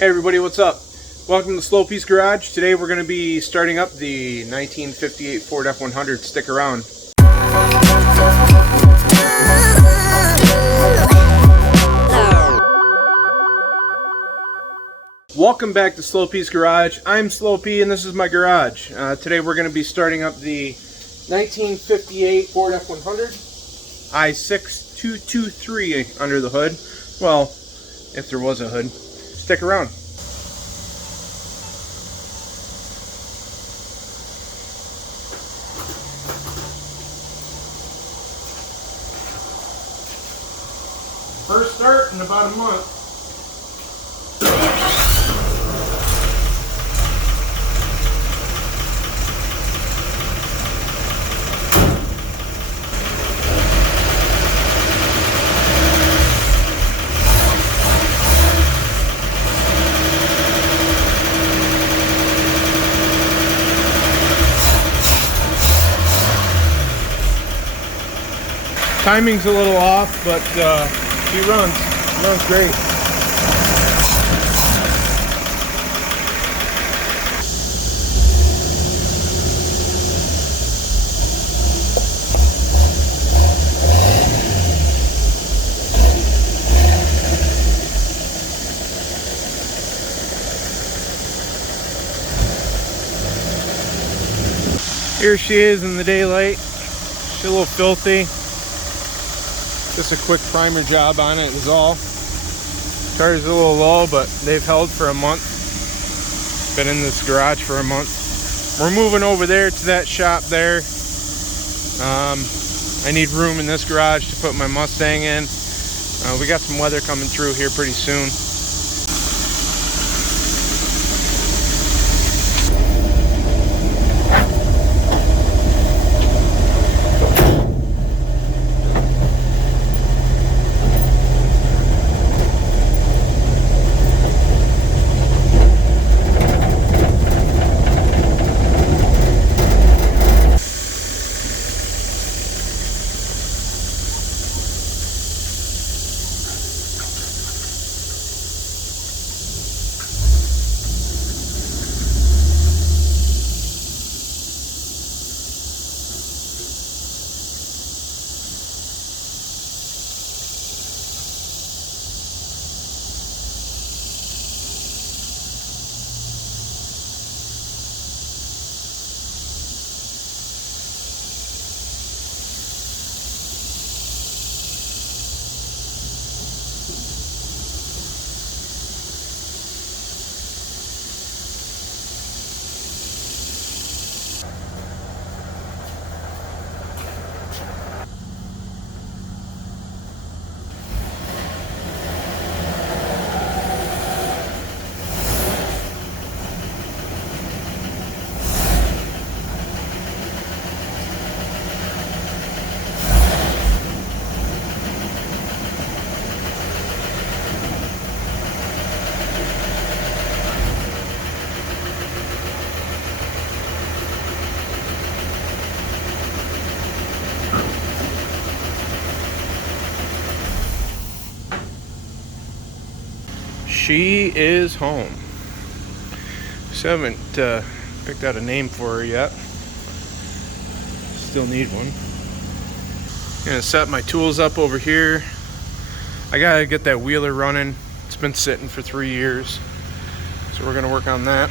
Hey everybody, what's up? Welcome to SlowP's Garage. Today we're going to be starting up the 1958 Ford F100. Stick around. Welcome back to SlowP's Garage. I'm SlowP and this is my garage. Today we're going to be starting up the 1958 Ford F100 i6223 under the hood. Well, if there was a hood. Stick around. First start in about a month. Timing's a little off, but she runs great. Here she is in the daylight. She's a little filthy. Just a quick primer job on it is all. Tires are a little low, but they've held for a month. Been in this garage for a month. We're moving over there to that shop there. I need room in this garage to put my Mustang in. We got some weather coming through here pretty soon. She is home. Still haven't picked out a name for her yet. Still need one. Gonna set my tools up over here. I gotta get that wheeler running. It's been sitting for 3 years. So we're gonna work on that.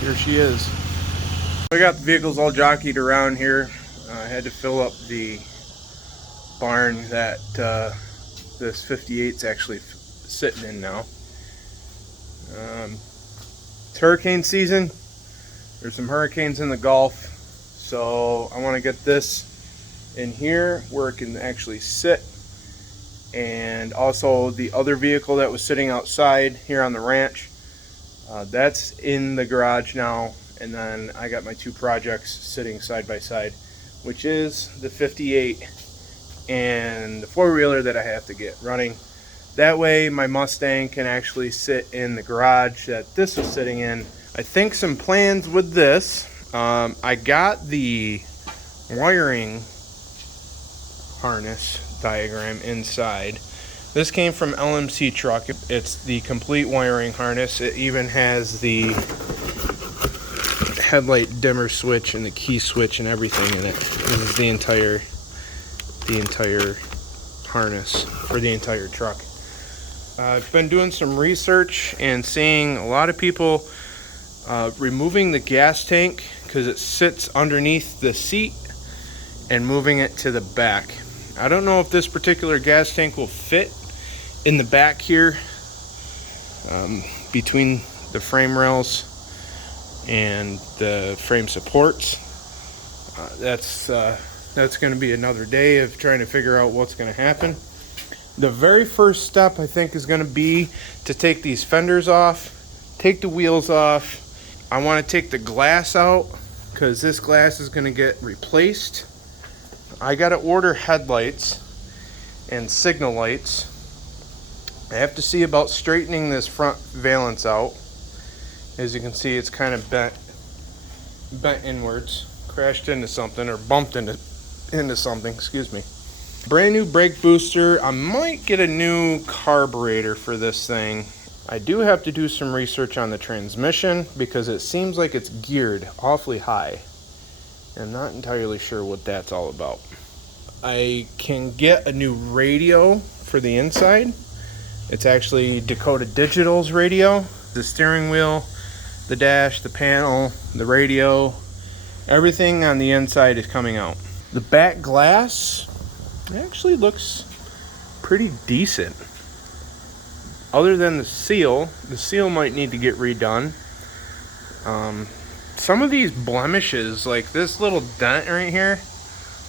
Here she is. I got the vehicles all jockeyed around here. I had to fill up the barn that this 58's actually sitting in now. It's hurricane season. There's some hurricanes in the Gulf, so I want to get this in here where it can actually sit. And also the other vehicle that was sitting outside here on the ranch, that's in the garage now. And then I got my two projects sitting side by side, which is the 58 and the four-wheeler that I have to get running. That way my Mustang can actually sit in the garage that this is sitting in. I think some plans with this. I got the wiring harness diagram inside. This came from LMC Truck. It's the complete wiring harness. It even has the headlight dimmer switch and the key switch and everything in it. This is the entire harness for the entire truck. I've been doing some research and seeing a lot of people removing the gas tank because it sits underneath the seat and moving it to the back. I don't know if this particular gas tank will fit in the back here between the frame rails and the frame supports. That's going to be another day of trying to figure out what's going to happen. The very first step, I think, is going to be to take these fenders off, take the wheels off. I want to take the glass out because this glass is going to get replaced. I got to order headlights and signal lights. I have to see about straightening this front valance out. As you can see, it's kind of bent inwards, crashed into something or bumped into something, excuse me. Brand new brake booster. I might get a new carburetor for this thing. I do have to do some research on the transmission because it seems like it's geared awfully high. I'm not entirely sure what that's all about. I can get a new radio for the inside. It's actually Dakota Digital's radio. The steering wheel, the dash, the panel, the radio, everything on the inside is coming out. The back glass actually looks pretty decent. Other than the seal might need to get redone. Some of these blemishes, like this little dent right here,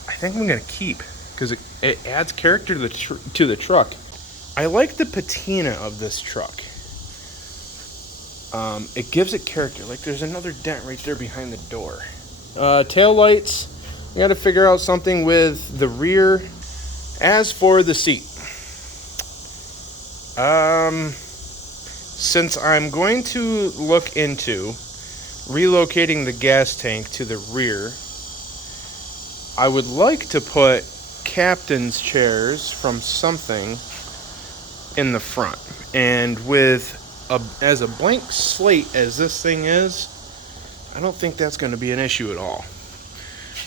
I think I'm gonna keep because it adds character to the truck. I like the patina of this truck. It gives it character. Like there's another dent right there behind the door. Tail lights. I got to figure out something with the rear. As for the seat, since I'm going to look into relocating the gas tank to the rear, I would like to put captain's chairs from something in the front. And with as a blank slate as this thing is, I don't think that's going to be an issue at all.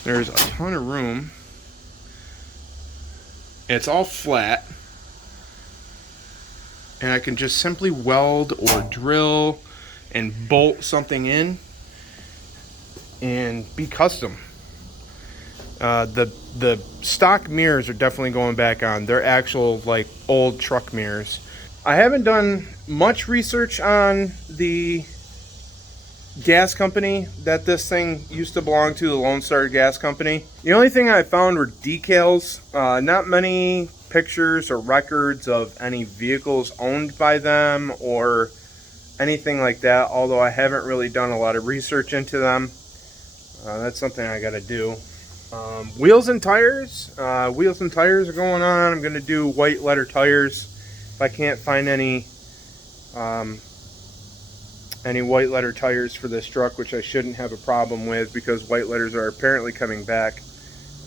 There's a ton of room. It's all flat. And I can just simply weld or drill and bolt something in and be custom. The stock mirrors are definitely going back on. They're actual like old truck mirrors. I haven't done much research on the gas company that this thing used to belong to, the Lone Star Gas Company. The only thing I found were decals. Not many pictures or records of any vehicles owned by them or anything like that, although I haven't really done a lot of research into them. That's something I got to do. Wheels and tires. Wheels and tires are going on. I'm going to do white letter tires. If I can't find any white letter tires for this truck, which I shouldn't have a problem with because white letters are apparently coming back,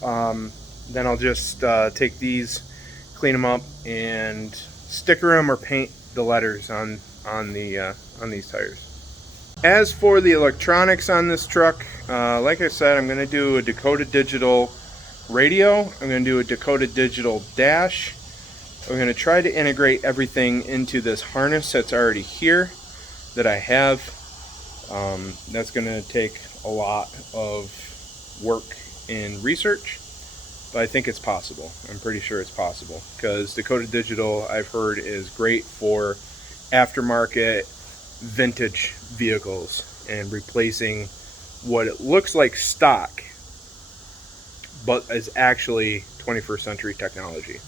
then I'll just take these, clean them up, and sticker them or paint the letters on these tires. As for the electronics on this truck, like I said, I'm going to do a Dakota Digital radio. I'm going to do a Dakota Digital dash. I'm going to try to integrate everything into this harness that's already here that I have. That's going to take a lot of work and research, but I think it's possible. I'm pretty sure it's possible because Dakota Digital, I've heard, is great for aftermarket vintage vehicles and replacing what it looks like stock but is actually 21st century technology.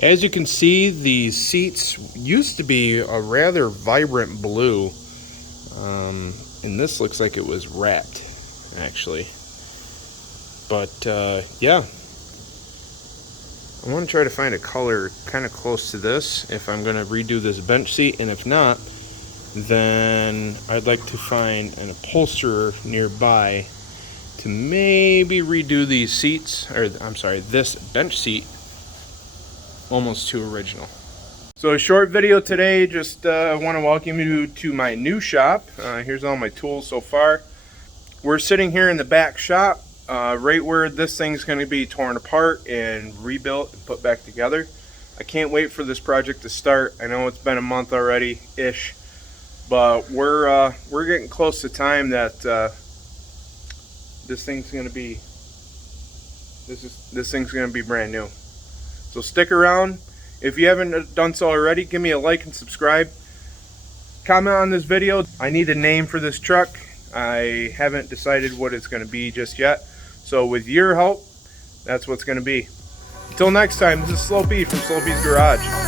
As you can see, the seats used to be a rather vibrant blue, and this looks like it was wrapped actually, but yeah, I want to try to find a color kind of close to this if I'm going to redo this bench seat, and if not, then I'd like to find an upholsterer nearby to maybe redo these seats, or I'm sorry, this bench seat almost to original. So a short video today, just want to welcome you to my new shop. Here's all my tools so far. We're sitting here in the back shop, right where this thing's going to be torn apart and rebuilt and put back together. I can't wait for this project to start. I know it's been a month already-ish, but we're getting close to time that this thing's going to be brand new. So stick around. If you haven't done so already, give me a like and subscribe. Comment on this video. I need a name for this truck. I haven't decided what it's going to be just yet. So with your help, that's what's going to be. Until next time, this is SlowP from SlowP's Garage.